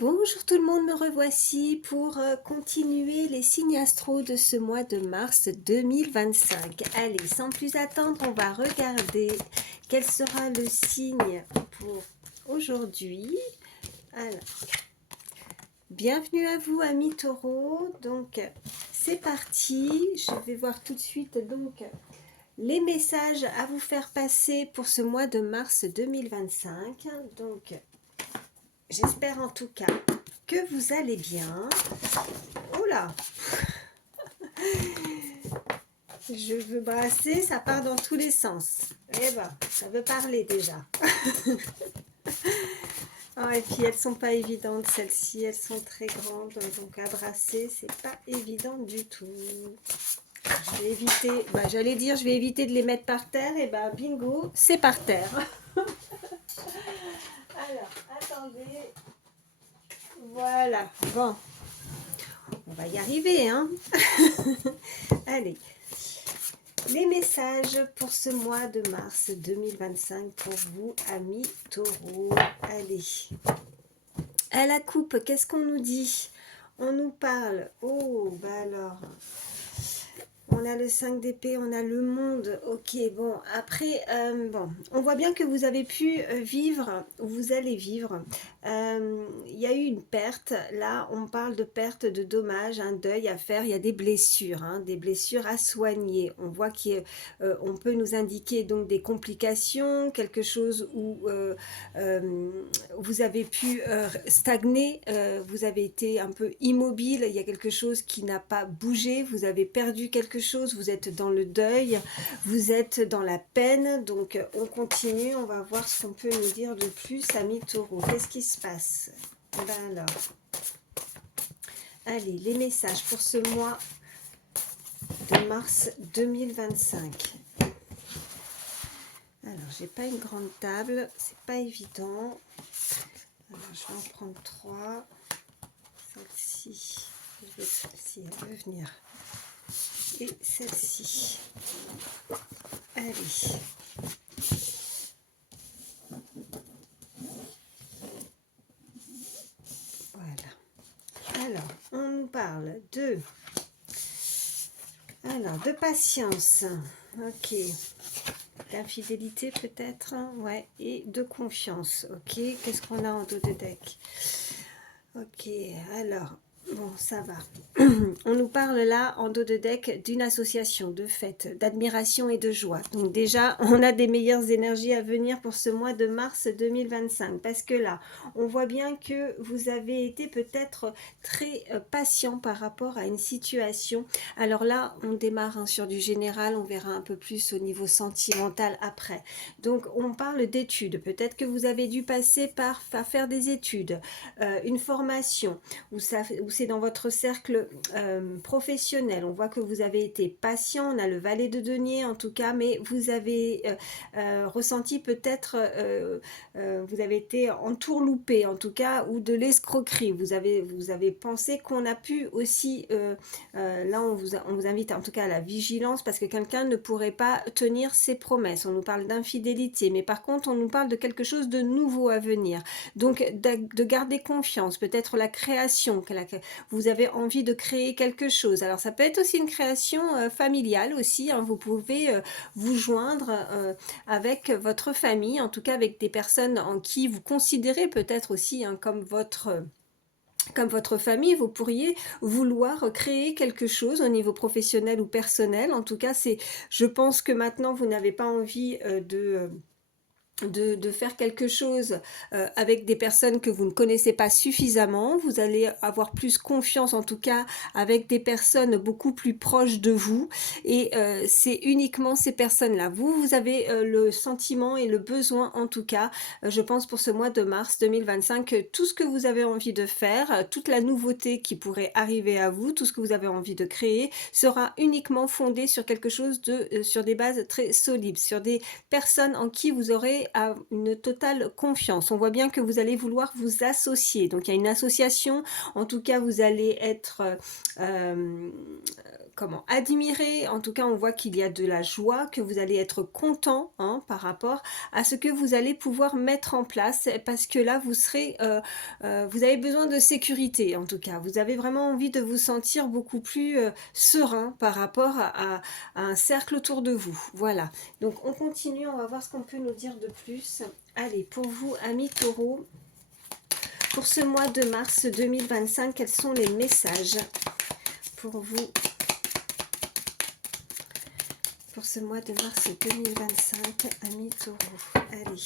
Bonjour tout le monde, me revoici pour continuer les signes astro de ce mois de mars 2025. Allez, sans plus attendre, on va regarder quel sera le signe pour aujourd'hui. Alors, bienvenue à vous amis taureaux. Donc, c'est parti. Je vais voir tout de suite donc les messages à vous faire passer pour ce mois de mars 2025. Donc, j'espère en tout cas que vous allez bien. Oula, je veux brasser, ça part dans tous les sens. Eh ben, ça veut parler déjà. Oh, et puis elles sont pas évidentes celles-ci, elles sont très grandes, donc à brasser c'est pas évident du tout. Je vais éviter, j'allais dire je vais éviter de les mettre par terre, et bingo, c'est par terre. Alors, attendez. Voilà, bon. On va y arriver, hein. Allez. Les messages pour ce mois de mars 2025 pour vous, amis taureaux. Allez. À la coupe, qu'est-ce qu'on nous dit? On nous parle. Oh, alors. On a le 5 d'épée, on a le monde. Ok, bon, après, on voit bien que vous avez pu vivre, ou vous allez vivre. Il y a eu une perte. Là, on parle de perte, de dommages, un deuil à faire. Il y a des blessures, hein, des blessures à soigner. On voit qu'on peut nous indiquer donc des complications, quelque chose où vous avez pu stagner, vous avez été un peu immobile. Il y a quelque chose qui n'a pas bougé. Vous avez perdu quelque chose, vous êtes dans le deuil, vous êtes dans la peine, donc on continue, on va voir ce qu'on peut nous dire de plus, amis taureaux. Qu'est-ce qui se passe? Alors, allez, les messages pour ce mois de mars 2025. Alors, j'ai pas une grande table, c'est pas évident. Alors, je vais en prendre 3. Celle-ci, celle-ci, elle veut venir. Et celle-ci. Allez. Voilà. Alors, on nous parle de patience. Ok. D'infidélité peut-être. Ouais. Et de confiance. Ok. Qu'est-ce qu'on a en dos de deck? Ok. Alors. Bon, ça va. On nous parle là, en dos de deck, d'une association, de fête, d'admiration et de joie. Donc déjà, on a des meilleures énergies à venir pour ce mois de mars 2025. Parce que là, on voit bien que vous avez été peut-être très patient par rapport à une situation. Alors là, on démarre hein, sur du général, on verra un peu plus au niveau sentimental après. Donc, on parle d'études. Peut-être que vous avez dû passer par faire des études, une formation, où c'est dans votre cercle professionnel. On voit que vous avez été patient, on a le valet de denier en tout cas, mais vous avez ressenti peut-être, vous avez été entourloupé en tout cas, ou de l'escroquerie. Vous avez pensé qu'on a pu aussi, là on vous invite en tout cas à la vigilance, parce que quelqu'un ne pourrait pas tenir ses promesses. On nous parle d'infidélité, mais par contre on nous parle de quelque chose de nouveau à venir. Donc de garder confiance, peut-être la création, vous avez envie de créer quelque chose. Alors ça peut être aussi une création familiale aussi, hein. Vous pouvez vous joindre avec votre famille, en tout cas avec des personnes en qui vous considérez peut-être aussi hein, comme votre famille. Vous pourriez vouloir créer quelque chose au niveau professionnel ou personnel. En tout cas, je pense que maintenant vous n'avez pas envie de faire quelque chose avec des personnes que vous ne connaissez pas suffisamment. Vous allez avoir plus confiance en tout cas avec des personnes beaucoup plus proches de vous, et c'est uniquement ces personnes-là. Vous avez le sentiment et le besoin en tout cas, je pense pour ce mois de mars 2025, que tout ce que vous avez envie de faire, toute la nouveauté qui pourrait arriver à vous, tout ce que vous avez envie de créer sera uniquement fondé sur quelque chose sur des bases très solides, sur des personnes en qui vous aurez une totale confiance. On voit bien que vous allez vouloir vous associer. Donc il y a une association, en tout cas vous allez être comment admirer, en tout cas on voit qu'il y a de la joie, que vous allez être content hein, par rapport à ce que vous allez pouvoir mettre en place, parce que là vous serez, vous avez besoin de sécurité en tout cas, vous avez vraiment envie de vous sentir beaucoup plus serein par rapport à un cercle autour de vous, voilà. Donc on continue, on va voir ce qu'on peut nous dire de plus. Allez, pour vous amis taureaux, pour ce mois de mars 2025, quels sont les messages pour vous pour ce mois de mars 2025, amis taureaux? Allez,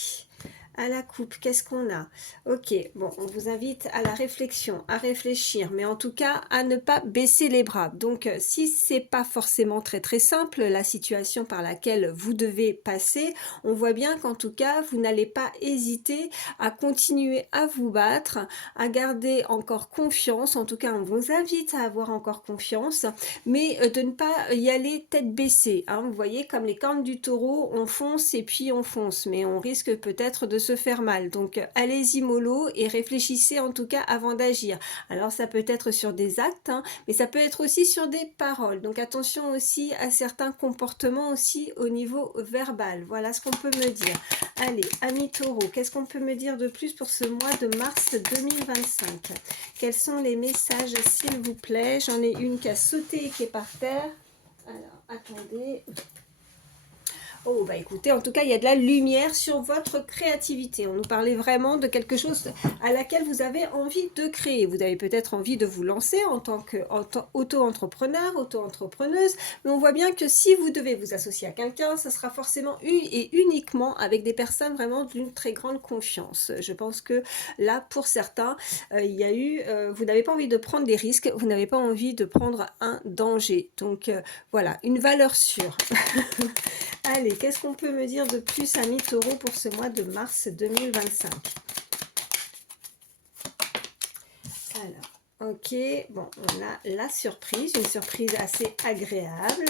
à la coupe, qu'est-ce qu'on a? Ok, bon, on vous invite à la réflexion, à réfléchir, mais en tout cas à ne pas baisser les bras. Donc si c'est pas forcément très simple la situation par laquelle vous devez passer, on voit bien qu'en tout cas vous n'allez pas hésiter à continuer à vous battre, à garder encore confiance. En tout cas on vous invite à avoir encore confiance, mais de ne pas y aller tête baissée, hein. Vous voyez, comme les cornes du taureau, on fonce et puis on fonce, mais on risque peut-être de se faire mal. Donc allez-y mollo et réfléchissez en tout cas avant d'agir. Alors ça peut être sur des actes, hein, mais ça peut être aussi sur des paroles. Donc attention aussi à certains comportements aussi au niveau verbal. Voilà ce qu'on peut me dire. Allez, amis taureaux, qu'est-ce qu'on peut me dire de plus pour ce mois de mars 2025? Quels sont les messages, s'il vous plaît? J'en ai une qui a sauté et qui est par terre. Alors, attendez. Oh, bah écoutez, en tout cas, il y a de la lumière sur votre créativité. On nous parlait vraiment de quelque chose à laquelle vous avez envie de créer. Vous avez peut-être envie de vous lancer en tant qu'auto-entrepreneur, auto-entrepreneuse, mais on voit bien que si vous devez vous associer à quelqu'un, ça sera forcément et uniquement avec des personnes vraiment d'une très grande confiance. Je pense que là, pour certains, il y a eu, vous n'avez pas envie de prendre des risques, vous n'avez pas envie de prendre un danger. Donc voilà, une valeur sûre. Allez, qu'est-ce qu'on peut me dire de plus, amis taureaux, pour ce mois de mars 2025? Alors, ok, bon, on a la surprise, une surprise assez agréable.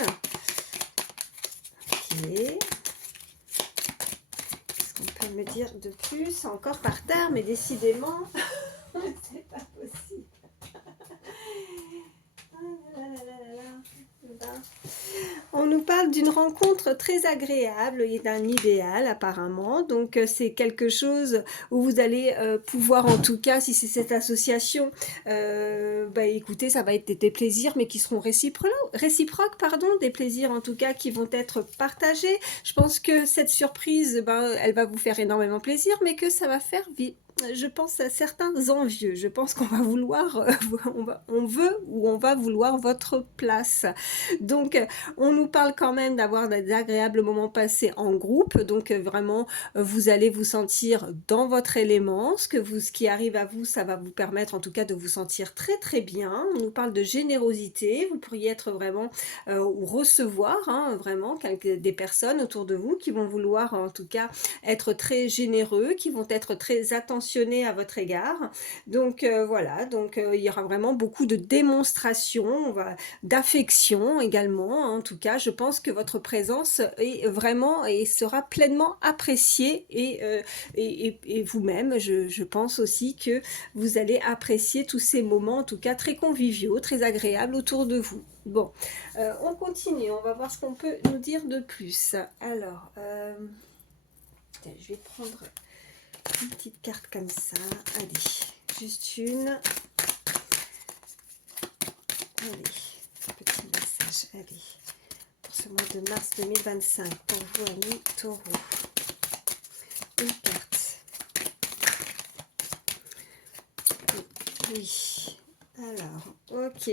Ok. Qu'est-ce qu'on peut me dire de plus? Encore par terre, mais décidément, c'est pas possible. Ah là là là là là. On nous parle d'une rencontre très agréable et d'un idéal apparemment, donc c'est quelque chose où vous allez pouvoir, en tout cas si c'est cette association, bah écoutez, ça va être des plaisirs mais qui seront réciproques, pardon, des plaisirs en tout cas qui vont être partagés. Je pense que cette surprise, ben, elle va vous faire énormément plaisir, mais que ça va faire vite. Je pense à certains envieux. Je pense qu'on va vouloir, on veut ou on va vouloir votre place. Donc, on nous parle quand même d'avoir des agréables moments passés en groupe. Donc, vraiment, vous allez vous sentir dans votre élément. Ce qui arrive à vous, ça va vous permettre en tout cas de vous sentir très bien. On nous parle de générosité. Vous pourriez être vraiment ou recevoir hein, vraiment des personnes autour de vous qui vont vouloir en tout cas être très généreux, qui vont être très attentionnés à votre égard. Donc voilà, donc il y aura vraiment beaucoup de démonstrations, d'affection également. En tout cas, je pense que votre présence est vraiment et sera pleinement appréciée et vous-même, je pense aussi que vous allez apprécier tous ces moments, en tout cas très conviviaux, très agréables autour de vous. Bon, on continue, on va voir ce qu'on peut nous dire de plus. Alors, je vais prendre une petite carte comme ça. Allez, juste une. Allez, petit message. Allez, pour ce mois de mars 2025, pour vous, amis taureaux. Une carte. Oui. Alors, ok.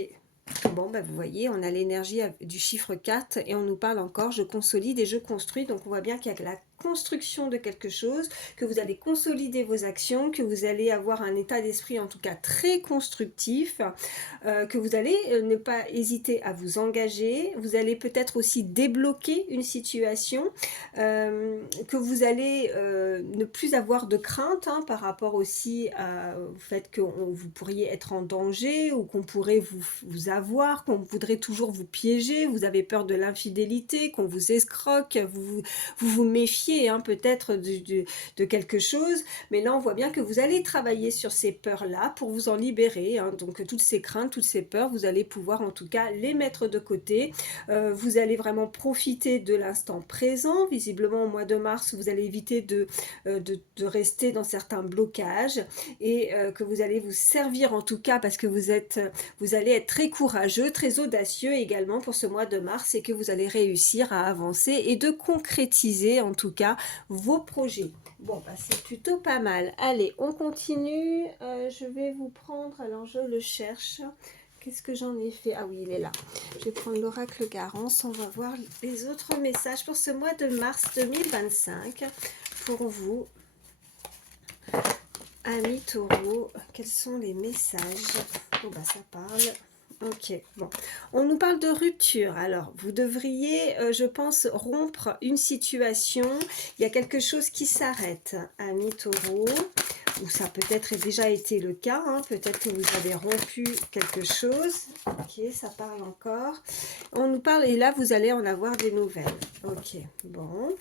Bon, bah vous voyez, on a l'énergie du chiffre 4 et on nous parle encore, je consolide et je construis. Donc on voit bien qu'il y a la construction de quelque chose, que vous allez consolider vos actions, que vous allez avoir un état d'esprit en tout cas très constructif, que vous allez ne pas hésiter à vous engager, vous allez peut-être aussi débloquer une situation, que vous allez ne plus avoir de crainte hein, par rapport aussi au fait que vous pourriez être en danger ou qu'on pourrait vous avoir, qu'on voudrait toujours vous piéger, vous avez peur de l'infidélité, qu'on vous escroque, vous méfiez dissocier hein, peut-être de quelque chose, mais là on voit bien que vous allez travailler sur ces peurs-là pour vous en libérer, hein. Donc toutes ces craintes, toutes ces peurs, vous allez pouvoir en tout cas les mettre de côté. Vous allez vraiment profiter de l'instant présent. Visiblement au mois de mars, vous allez éviter de rester dans certains blocages et que vous allez vous servir en tout cas parce que vous allez être très courageux, très audacieux également pour ce mois de mars et que vous allez réussir à avancer et de concrétiser en tout cas vos projets. Bon, bah, c'est plutôt pas mal. Allez, on continue. Je vais vous prendre, alors je le cherche. Qu'est-ce que j'en ai fait? Ah oui, il est là. Je vais prendre l'oracle Garance. On va voir les autres messages pour ce mois de mars 2025 pour vous. Amis taureaux, quels sont les messages? Bon, bah ça parle. Ok, bon. On nous parle de rupture. Alors, vous devriez, je pense, rompre une situation. Il y a quelque chose qui s'arrête, amis taureaux. Ou ça peut-être déjà été le cas. Hein. Peut-être que vous avez rompu quelque chose. Ok, ça parle encore. On nous parle, et là, vous allez en avoir des nouvelles. Ok, bon.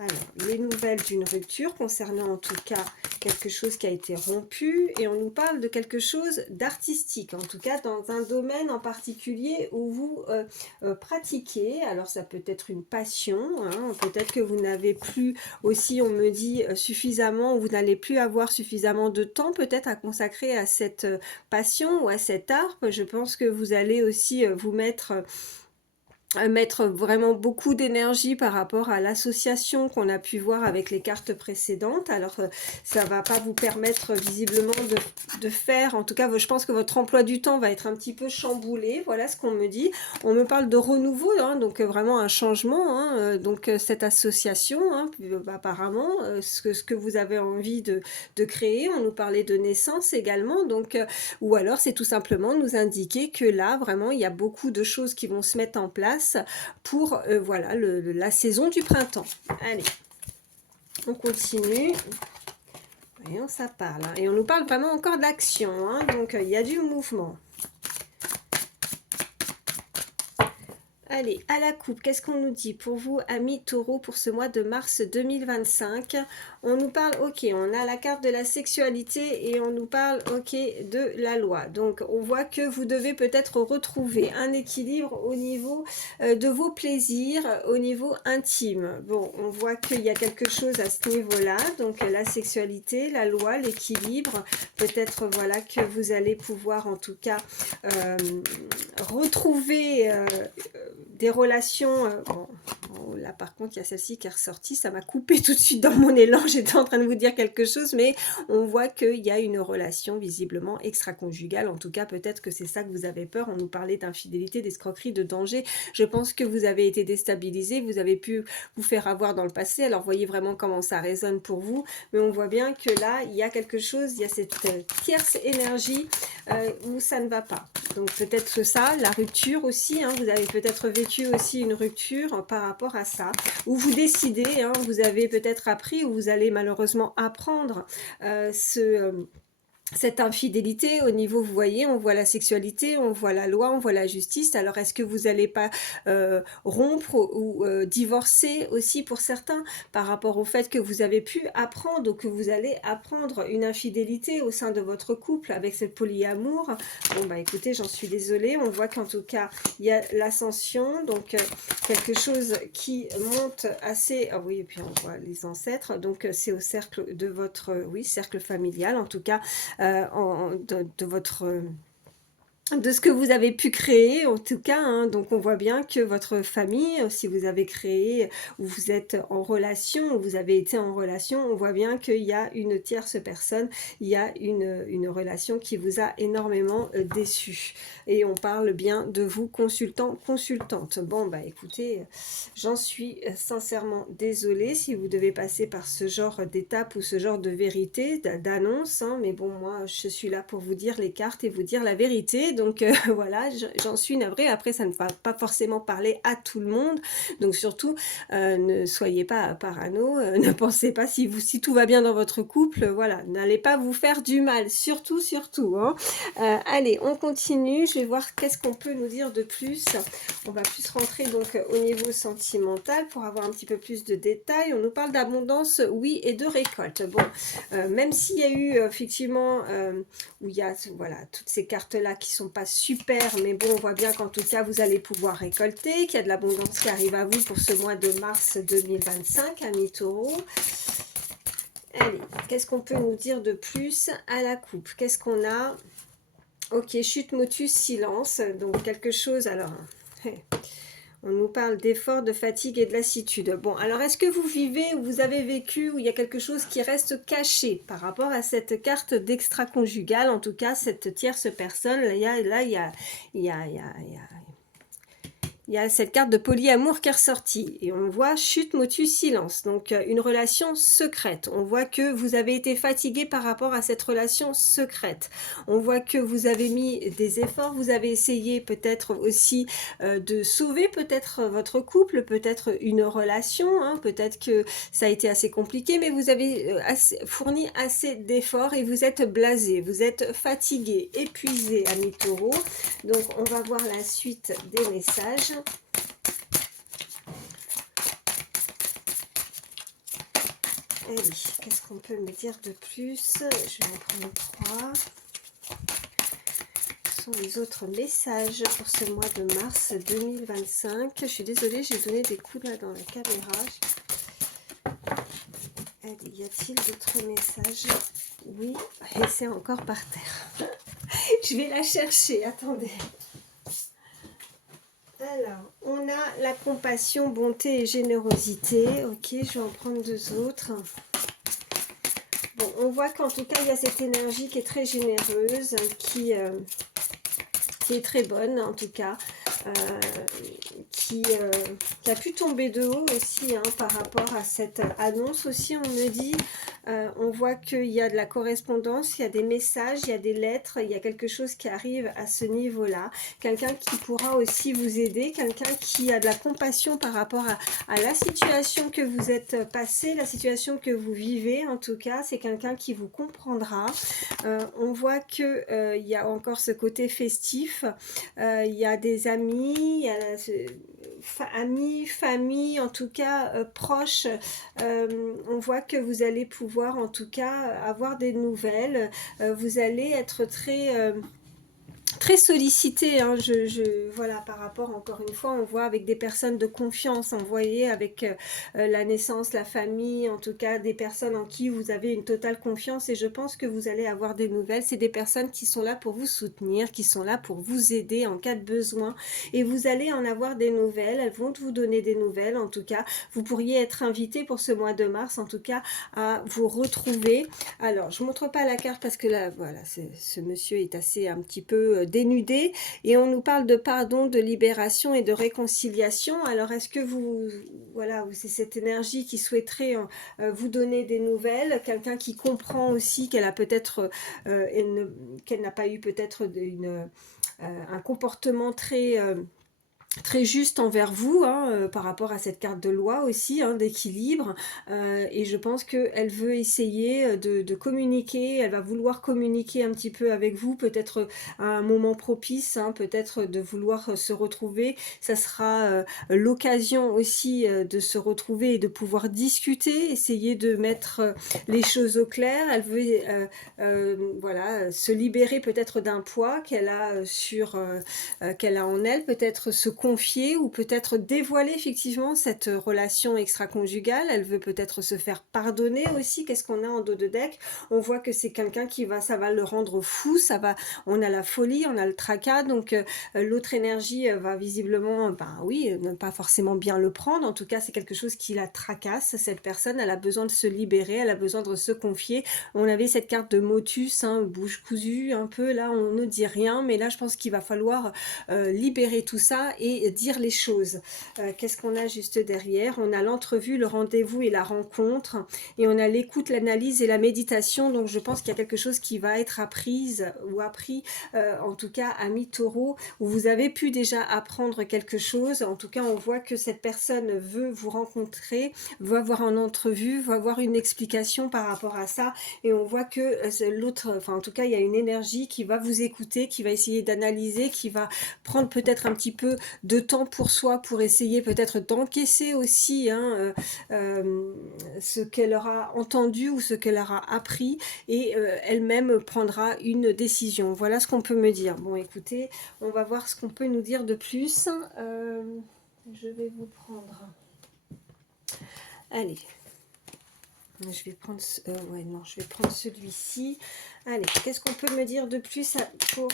Alors, les nouvelles d'une rupture concernant en tout cas quelque chose qui a été rompu et on nous parle de quelque chose d'artistique, en tout cas dans un domaine en particulier où vous pratiquez. Alors ça peut être une passion, hein, peut-être que vous n'avez plus aussi, on me dit, suffisamment, ou vous n'allez plus avoir suffisamment de temps peut-être à consacrer à cette passion ou à cet art. Je pense que vous allez aussi vous mettre vraiment beaucoup d'énergie par rapport à l'association qu'on a pu voir avec les cartes précédentes. Alors ça va pas vous permettre visiblement de faire, en tout cas je pense que votre emploi du temps va être un petit peu chamboulé, voilà ce qu'on me dit. On me parle de renouveau, hein, donc vraiment un changement, hein, donc cette association, hein, apparemment, ce que vous avez envie de créer. On nous parlait de naissance également, donc ou alors c'est tout simplement nous indiquer que là vraiment il y a beaucoup de choses qui vont se mettre en place pour voilà la saison du printemps. Allez, on continue. Voyons, ça parle. Hein. Et on nous parle vraiment encore d'action. Hein. Donc, il y a du mouvement. Allez, à la coupe, qu'est-ce qu'on nous dit pour vous, amis taureaux, pour ce mois de mars 2025? On nous parle, ok, on a la carte de la sexualité et on nous parle, ok, de la loi. Donc, on voit que vous devez peut-être retrouver un équilibre au niveau de vos plaisirs, au niveau intime. Bon, on voit qu'il y a quelque chose à ce niveau-là. Donc, la sexualité, la loi, l'équilibre. Peut-être, voilà, que vous allez pouvoir, en tout cas, retrouver des relations, bon, là par contre il y a celle-ci qui est ressortie, ça m'a coupé tout de suite dans mon élan, j'étais en train de vous dire quelque chose, mais on voit qu'il y a une relation visiblement extra-conjugale, en tout cas peut-être que c'est ça que vous avez peur. On nous parlait d'infidélité, d'escroquerie, de danger. Je pense que vous avez été déstabilisé, vous avez pu vous faire avoir dans le passé, alors voyez vraiment comment ça résonne pour vous, mais on voit bien que là il y a quelque chose, il y a cette tierce énergie où ça ne va pas. Donc peut-être que ça, la rupture aussi, hein, vous avez peut-être vécu aussi une rupture par rapport à ça, où vous décidez, hein, vous avez peut-être appris, ou vous allez malheureusement apprendre cette infidélité au niveau, vous voyez, on voit la sexualité, on voit la loi, on voit la justice. Alors est-ce que vous n'allez pas rompre ou divorcer aussi pour certains par rapport au fait que vous avez pu apprendre ou que vous allez apprendre une infidélité au sein de votre couple avec cette polyamour? Bon bah écoutez, j'en suis désolée, on voit qu'en tout cas il y a l'ascension, donc quelque chose qui monte assez, ah oui, et puis on voit les ancêtres, donc c'est au cercle de votre, oui, cercle familial en tout cas, de votre de ce que vous avez pu créer en tout cas, hein. Donc on voit bien que votre famille, si vous avez créé ou vous êtes en relation ou vous avez été en relation, on voit bien qu'il y a une tierce personne, il y a une relation qui vous a énormément déçu, et on parle bien de vous, consultant, consultante. Bon bah écoutez, j'en suis sincèrement désolée si vous devez passer par ce genre d'étape ou ce genre de vérité, d'annonce, hein, mais bon, moi je suis là pour vous dire les cartes et vous dire la vérité. donc voilà, j'en suis navrée. Après, ça ne va pas forcément parler à tout le monde, donc surtout, ne soyez pas parano, ne pensez pas si tout va bien dans votre couple, voilà, n'allez pas vous faire du mal, surtout, surtout, hein. Allez, on continue, je vais voir qu'est-ce qu'on peut nous dire de plus. On va plus rentrer donc au niveau sentimental pour avoir un petit peu plus de détails. On nous parle d'abondance, oui, et de récolte. Bon, même s'il y a eu effectivement, où il y a voilà, toutes ces cartes-là qui sont pas super, mais bon, on voit bien qu'en tout cas, vous allez pouvoir récolter, qu'il y a de l'abondance qui arrive à vous pour ce mois de mars 2025, amis taureaux. Allez, qu'est-ce qu'on peut nous dire de plus à la coupe? Qu'est-ce qu'on a? Ok, chute, motus, silence. Donc quelque chose, alors... On nous parle d'efforts, de fatigue et de lassitude. Bon, alors est-ce que vous vivez ou vous avez vécu où il y a quelque chose qui reste caché par rapport à cette carte d'extra-conjugal, en tout cas cette tierce personne, il y a cette carte de polyamour qui est ressortie et on voit chute, motus, silence, donc une relation secrète. On voit que vous avez été fatigué par rapport à cette relation secrète. On voit que vous avez mis des efforts, vous avez essayé peut-être aussi de sauver peut-être votre couple, peut-être une relation, hein, peut-être que ça a été assez compliqué, mais vous avez fourni assez d'efforts et vous êtes blasé, vous êtes fatigué, épuisé, amis taureaux. Donc on va voir la suite des messages. Allez, qu'est-ce qu'on peut me dire de plus? Je vais en prendre 3. Ce sont les autres messages pour ce mois de mars 2025. Je suis désolée, j'ai donné des coups là dans la caméra. Allez, y a-t-il d'autres messages? Oui, et c'est encore par terre. Je vais la chercher, attendez. Alors, on a la compassion, bonté et générosité. Ok, je vais en prendre 2 autres. Bon, on voit qu'en tout cas, il y a cette énergie qui est très généreuse, qui est très bonne en tout cas, qui a pu tomber de haut aussi hein, par rapport à cette annonce aussi. On me dit, on voit qu'il y a de la correspondance, il y a des messages, il y a des lettres, il y a quelque chose qui arrive à ce niveau-là. Quelqu'un qui pourra aussi vous aider, quelqu'un qui a de la compassion par rapport à la situation que vous êtes passé, la situation que vous vivez. En tout cas, c'est quelqu'un qui vous comprendra. On voit qu'il y a encore ce côté festif. Il y a des amis, il y a amis, famille, en tout cas proches. On voit que vous allez pouvoir en tout cas avoir des nouvelles. Vous allez être très sollicité, hein, voilà, par rapport, encore une fois, on voit avec des personnes de confiance, vous voyez, avec la naissance, la famille, en tout cas, des personnes en qui vous avez une totale confiance, et je pense que vous allez avoir des nouvelles. C'est des personnes qui sont là pour vous soutenir, qui sont là pour vous aider en cas de besoin, et vous allez en avoir des nouvelles, elles vont vous donner des nouvelles, en tout cas, vous pourriez être invité pour ce mois de mars, en tout cas, à vous retrouver. Alors, je ne montre pas la carte parce que là, voilà, ce monsieur est assez un petit peu dénudé, et on nous parle de pardon, de libération et de réconciliation. Alors est-ce que voilà, c'est cette énergie qui souhaiterait vous donner des nouvelles, quelqu'un qui comprend aussi qu'elle a peut-être qu'elle n'a pas eu peut-être un comportement très juste envers vous, hein, par rapport à cette carte de loi aussi, hein, d'équilibre, et je pense qu'elle veut essayer de communiquer, elle va vouloir communiquer un petit peu avec vous, peut-être à un moment propice, hein, peut-être de vouloir se retrouver. Ça sera l'occasion aussi de se retrouver et de pouvoir discuter, essayer de mettre les choses au clair. Elle veut voilà, se libérer peut-être d'un poids qu'elle a qu'elle a en elle, peut-être se confier ou peut-être dévoiler effectivement cette relation extra-conjugale. Elle veut peut-être se faire pardonner aussi. Qu'est-ce qu'on a en dos de deck? On voit que c'est quelqu'un ça va le rendre fou, on a la folie, on a le tracas, donc l'autre énergie va visiblement, oui, ne pas forcément bien le prendre. En tout cas, c'est quelque chose qui la tracasse. Cette personne, elle a besoin de se libérer, elle a besoin de se confier. On avait cette carte de motus, hein, bouche cousue un peu, là on ne dit rien, mais là je pense qu'il va falloir libérer tout ça et oser dire les choses. Qu'est-ce qu'on a juste derrière? On a l'entrevue, le rendez-vous et la rencontre. Et on a l'écoute, l'analyse et la méditation. Donc je pense qu'il y a quelque chose qui va être apprise ou appris, en tout cas amis taureau, où vous avez pu déjà apprendre quelque chose. En tout cas, on voit que cette personne veut vous rencontrer, veut avoir une entrevue, veut avoir une explication par rapport à ça. Et on voit que l'autre, enfin en tout cas, il y a une énergie qui va vous écouter, qui va essayer d'analyser, qui va prendre peut-être un petit peu de temps pour soi, pour essayer peut-être d'encaisser aussi hein, ce qu'elle aura entendu ou ce qu'elle aura appris, et elle-même prendra une décision. Voilà ce qu'on peut me dire. Bon, écoutez, on va voir ce qu'on peut nous dire de plus. Je vais vous prendre... Allez. Je vais prendre... ouais, non, je vais prendre celui-ci. Allez, qu'est-ce qu'on peut me dire de plus pour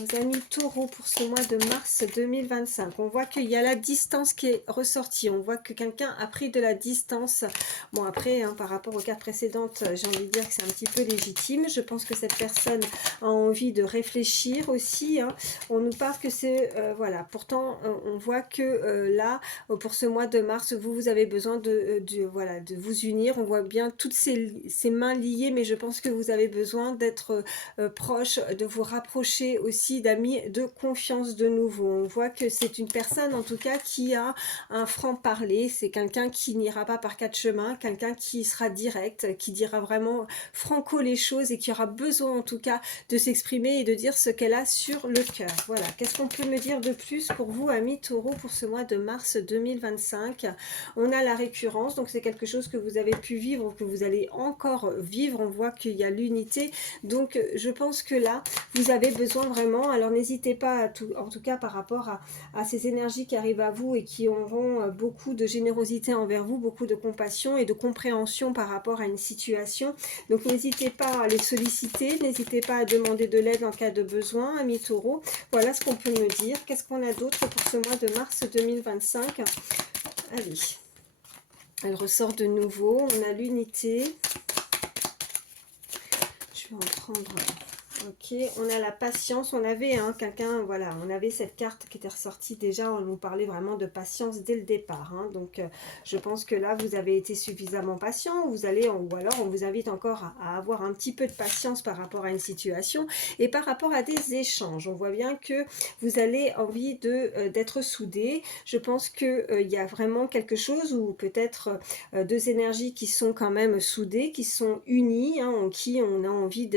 nos amis taureaux pour ce mois de mars 2025? On voit qu'il y a la distance qui est ressortie. On voit que quelqu'un a pris de la distance. Bon, après, hein, par rapport aux cartes précédentes, j'ai envie de dire que c'est un petit peu légitime. Je pense que cette personne a envie de réfléchir aussi. Hein. On nous parle que c'est... voilà, pourtant, on voit que là, pour ce mois de mars, vous avez besoin voilà, de vous unir. On voit bien toutes ces mains liées, mais je pense que vous avez besoin d'être proche, de vous rapprocher aussi d'amis de confiance de nouveau. On voit que c'est une personne en tout cas qui a un franc-parler, c'est quelqu'un qui n'ira pas par quatre chemins, quelqu'un qui sera direct, qui dira vraiment franco les choses et qui aura besoin en tout cas de s'exprimer et de dire ce qu'elle a sur le cœur. Voilà, qu'est-ce qu'on peut me dire de plus pour vous amis taureaux pour ce mois de mars 2025? On a la récurrence, donc c'est quelque chose que vous avez pu vivre, que vous allez encore vivre. On voit qu'il y a l'unité, donc je pense que là vous avez besoin vraiment, alors n'hésitez pas en tout cas par rapport à ces énergies qui arrivent à vous et qui auront beaucoup de générosité envers vous, beaucoup de compassion et de compréhension par rapport à une situation. Donc n'hésitez pas à les solliciter, n'hésitez pas à demander de l'aide en cas de besoin, amis taureaux. Voilà ce qu'on peut me dire. Qu'est-ce qu'on a d'autre pour ce mois de mars 2025? Allez, elle ressort de nouveau. On a l'unité. Je vais en prendre... Ok, on a la patience, on avait hein, quelqu'un, voilà, on avait cette carte qui était ressortie déjà, on nous parlait vraiment de patience dès le départ, hein, donc je pense que là vous avez été suffisamment patient, vous allez, ou alors on vous invite encore à avoir un petit peu de patience par rapport à une situation et par rapport à des échanges. On voit bien que vous avez envie d'être soudés. Je pense qu'il y a vraiment quelque chose ou peut-être deux énergies qui sont quand même soudées, qui sont unies, hein, en qui on a envie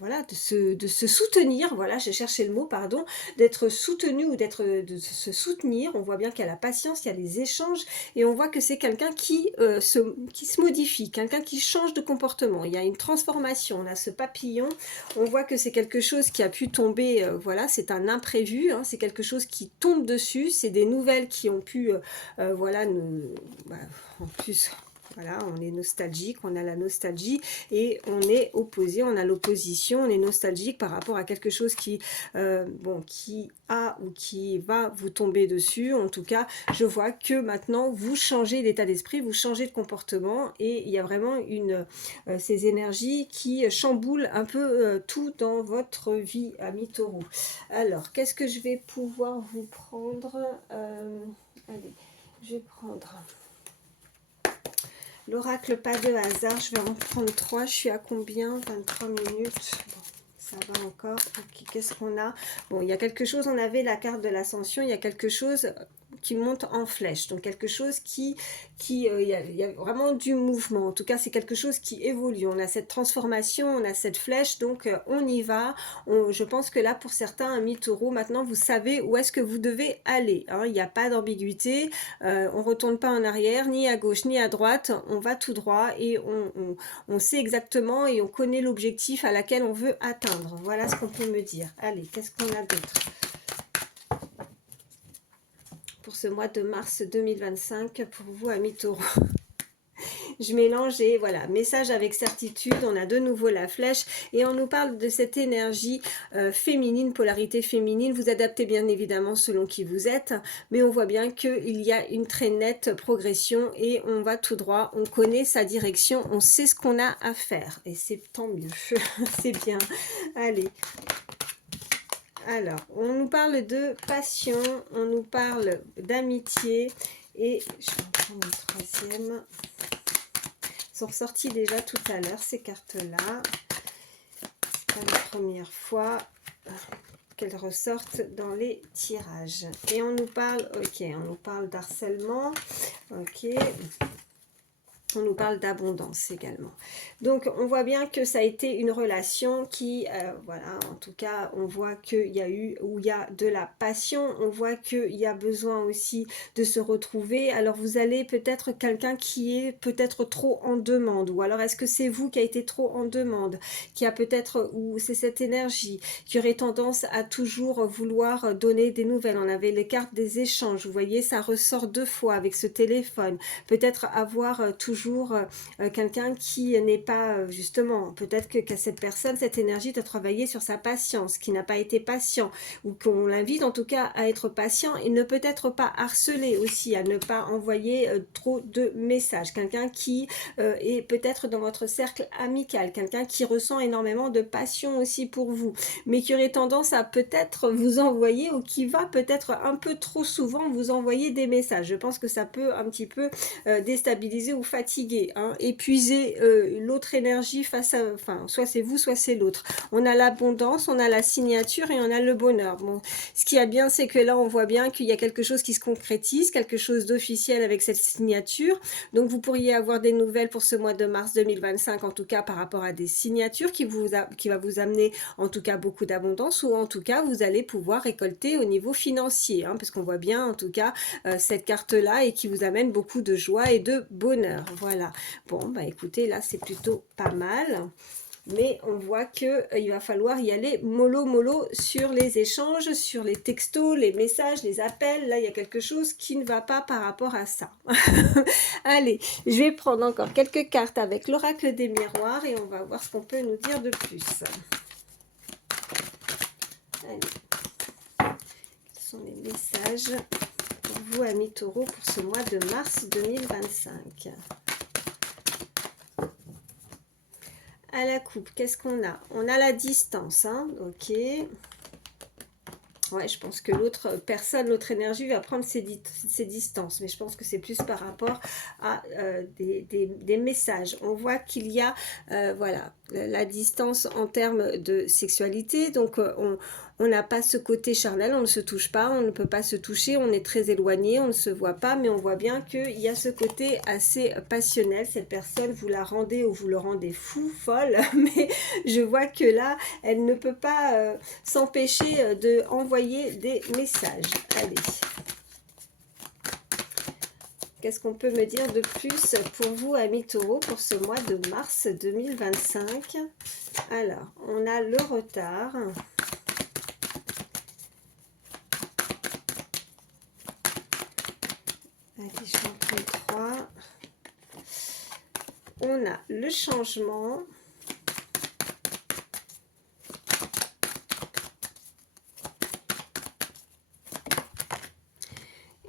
voilà, de se soutenir, voilà, j'ai cherché le mot, pardon, d'être soutenu ou de se soutenir. On voit bien qu'il y a la patience, il y a les échanges, et on voit que c'est quelqu'un qui se modifie, quelqu'un qui change de comportement. Il y a une transformation, on a ce papillon, on voit que c'est quelque chose qui a pu tomber, voilà, c'est un imprévu, hein, c'est quelque chose qui tombe dessus, c'est des nouvelles qui ont pu, voilà, en plus... Voilà, on est nostalgique, on a la nostalgie et on est opposé, on a l'opposition, on est nostalgique par rapport à quelque chose qui, bon, qui a ou qui va vous tomber dessus. En tout cas, je vois que maintenant, vous changez d'état d'esprit, vous changez de comportement et il y a vraiment ces énergies qui chamboulent un peu tout dans votre vie, amis taureaux. Alors, qu'est-ce que je vais pouvoir vous prendre? Allez, je vais prendre... L'oracle pas de hasard, je vais en prendre 3. Je suis à combien? 23 minutes. Bon, ça va encore. Ok, qu'est-ce qu'on a? Bon, il y a quelque chose, on avait la carte de l'ascension, il y a quelque chose qui monte en flèche. Donc quelque chose il y a vraiment du mouvement. En tout cas, c'est quelque chose qui évolue. On a cette transformation, on a cette flèche, donc on y va. Je pense que là, pour certains, amis taureaux, maintenant, vous savez où est-ce que vous devez aller. Hein. Il n'y a pas d'ambiguïté. On ne retourne pas en arrière, ni à gauche, ni à droite. On va tout droit et on sait exactement et on connaît l'objectif à laquelle on veut atteindre. Voilà ce qu'on peut me dire. Allez, qu'est-ce qu'on a d'autre pour ce mois de mars 2025 pour vous, amis taureaux? Je mélange et voilà, message avec certitude, on a de nouveau la flèche et on nous parle de cette énergie féminine, polarité féminine. Vous adaptez bien évidemment selon qui vous êtes, mais on voit bien qu'il y a une très nette progression et on va tout droit, on connaît sa direction, on sait ce qu'on a à faire et c'est tant mieux, c'est bien. Allez. Alors, on nous parle de passion, on nous parle d'amitié. Et je vais en prendre une troisième. Ils sont ressortis déjà tout à l'heure, ces cartes-là. C'est pas la première fois qu'elles ressortent dans les tirages. Et on nous parle, ok, on nous parle d'harcèlement, ok. On nous parle d'abondance également. Donc, on voit bien que ça a été une relation qui, voilà, en tout cas, on voit qu'il y a eu, où il y a de la passion, on voit qu'il y a besoin aussi de se retrouver. Alors, vous allez peut-être quelqu'un qui est peut-être trop en demande, ou alors est-ce que c'est vous qui a été trop en demande, qui a peut-être, ou c'est cette énergie, qui aurait tendance à toujours vouloir donner des nouvelles. On avait les cartes des échanges, vous voyez, ça ressort deux fois avec ce téléphone. Peut-être avoir toujours quelqu'un qui n'est pas justement, peut-être que cette personne, cette énergie doit travailler sur sa patience, qui n'a pas été patient, ou qu'on l'invite en tout cas à être patient et ne peut-être pas harceler aussi, à ne pas envoyer trop de messages. Quelqu'un qui est peut-être dans votre cercle amical, quelqu'un qui ressent énormément de passion aussi pour vous, mais qui aurait tendance à peut-être vous envoyer, ou qui va peut-être un peu trop souvent vous envoyer des messages. Je pense que ça peut un petit peu déstabiliser ou fatiguer, hein, épuiser l'autre énergie face à, enfin, soit c'est vous, soit c'est l'autre. On a l'abondance, on a la signature et on a le bonheur. Bon, ce qui est bien, c'est que là, on voit bien qu'il y a quelque chose qui se concrétise, quelque chose d'officiel avec cette signature. Donc, vous pourriez avoir des nouvelles pour ce mois de mars 2025, en tout cas par rapport à des signatures qui va vous amener, en tout cas, beaucoup d'abondance, ou en tout cas, vous allez pouvoir récolter au niveau financier, hein, parce qu'on voit bien, en tout cas, cette carte-là et qui vous amène beaucoup de joie et de bonheur. Voilà. Bon, bah écoutez, là, c'est plutôt pas mal. Mais on voit que il va falloir y aller mollo sur les échanges, sur les textos, les messages, les appels. Là, il y a quelque chose qui ne va pas par rapport à ça. Allez, je vais prendre encore quelques cartes avec l'oracle des miroirs et on va voir ce qu'on peut nous dire de plus. Allez. Quels sont les messages pour vous, amis taureaux, pour ce mois de mars 2025? À la coupe, qu'est-ce qu'on a? On a la distance, hein, ok. Ouais, je pense que l'autre personne, l'autre énergie va prendre ses distances, mais je pense que c'est plus par rapport à des messages. On voit qu'il y a, voilà, la distance en termes de sexualité, donc on n'a pas ce côté charnel, on ne se touche pas, on ne peut pas se toucher, on est très éloigné, on ne se voit pas, mais on voit bien qu'il y a ce côté assez passionnel. Cette personne, vous la rendez ou vous le rendez fou, folle, mais je vois que là, elle ne peut pas s'empêcher de envoyer des messages. Allez. Qu'est-ce qu'on peut me dire de plus pour vous, amis taureaux, pour ce mois de mars 2025? Alors, on a le retard. Allez, j'en prends 3. On a le changement.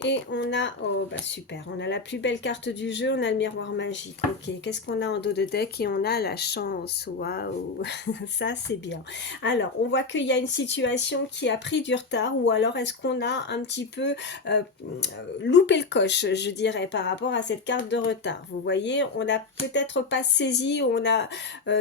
Et on a, oh bah super, on a la plus belle carte du jeu, on a le miroir magique. Ok, qu'est-ce qu'on a en dos de deck? Et on a la chance, waouh, ça c'est bien. Alors, on voit qu'il y a une situation qui a pris du retard, ou alors est-ce qu'on a un petit peu loupé le coche, je dirais, par rapport à cette carte de retard. Vous voyez, on n'a peut-être pas saisi, on a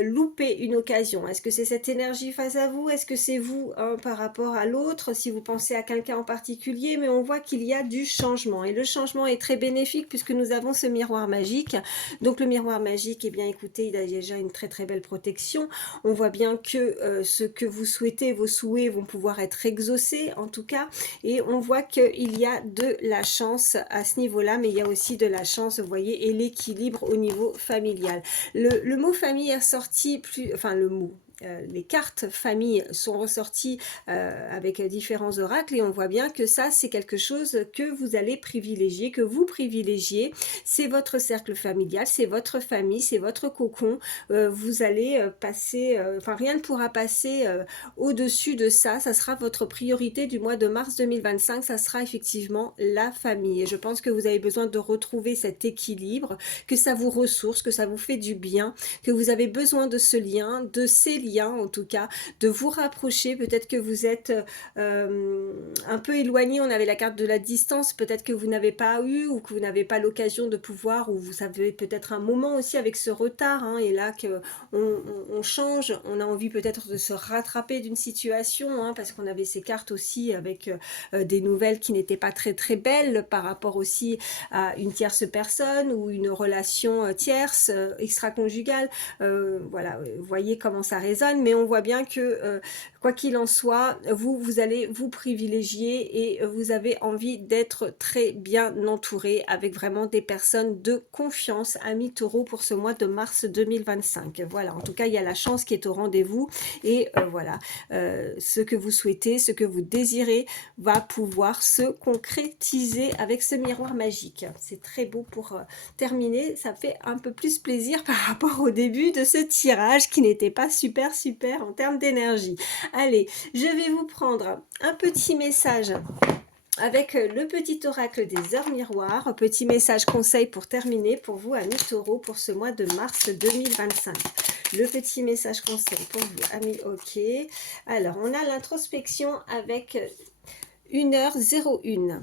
loupé une occasion. Est-ce que c'est cette énergie face à vous? Est-ce que c'est vous par rapport à l'autre? Si vous pensez à quelqu'un en particulier, mais on voit qu'il y a du changement, et le changement est très bénéfique puisque nous avons ce miroir magique. Donc le miroir magique, eh bien écoutez, il a déjà une très très belle protection. On voit bien que ce que vous souhaitez, vos souhaits vont pouvoir être exaucés en tout cas, et on voit qu'il y a de la chance à ce niveau-là, mais il y a aussi de la chance, vous voyez, et l'équilibre au niveau familial. Le mot famille est sorti plus, enfin le mot, les cartes famille sont ressorties avec différents oracles, et on voit bien que ça c'est quelque chose que vous allez privilégier, que vous privilégiez. C'est votre cercle familial, c'est votre famille, c'est votre cocon. Vous allez passer, enfin rien ne pourra passer au-dessus de ça. Ça sera votre priorité du mois de mars 2025, ça sera effectivement la famille. Et je pense que vous avez besoin de retrouver cet équilibre, que ça vous ressource, que ça vous fait du bien, que vous avez besoin de ce lien, de ces liens lien en tout cas, de vous rapprocher. Peut-être que vous êtes un peu éloigné, on avait la carte de la distance, peut-être que vous n'avez pas eu ou que vous n'avez pas l'occasion de pouvoir, ou vous avez peut-être un moment aussi avec ce retard, hein, et là que on change, on a envie peut-être de se rattraper d'une situation, hein, parce qu'on avait ces cartes aussi avec des nouvelles qui n'étaient pas très très belles par rapport aussi à une tierce personne ou une relation tierce, extra-conjugale. Voilà, vous voyez comment ça résonne, mais on voit bien que quoi qu'il en soit, vous allez vous privilégier et vous avez envie d'être très bien entouré avec vraiment des personnes de confiance, amis taureaux, pour ce mois de mars 2025. Voilà, en tout cas, il y a la chance qui est au rendez-vous et voilà, ce que vous souhaitez, ce que vous désirez va pouvoir se concrétiser avec ce miroir magique. C'est très beau pour terminer, ça fait un peu plus plaisir par rapport au début de ce tirage qui n'était pas super en termes d'énergie. Allez, je vais vous prendre un petit message avec le petit oracle des heures miroirs, petit message conseil pour terminer pour vous, amis taureaux, pour ce mois de mars 2025. Le petit message conseil pour vous, amis, ok. Alors, on a l'introspection avec 1h01.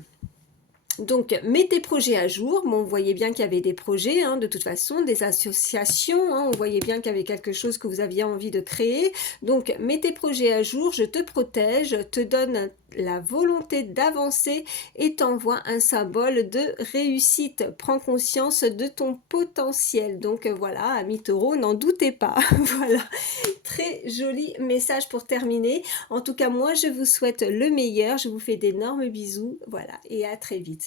Donc, mets tes projets à jour. Bon, on voyait bien qu'il y avait des projets, hein, de toute façon, des associations. Hein, on voyait bien qu'il y avait quelque chose que vous aviez envie de créer. Donc, mets tes projets à jour, je te protège, te donne la volonté d'avancer et t'envoie un symbole de réussite. Prends conscience de ton potentiel. Donc, voilà, amis taureaux, n'en doutez pas. Voilà, très joli message pour terminer. En tout cas, moi, je vous souhaite le meilleur. Je vous fais d'énormes bisous. Voilà, et à très vite.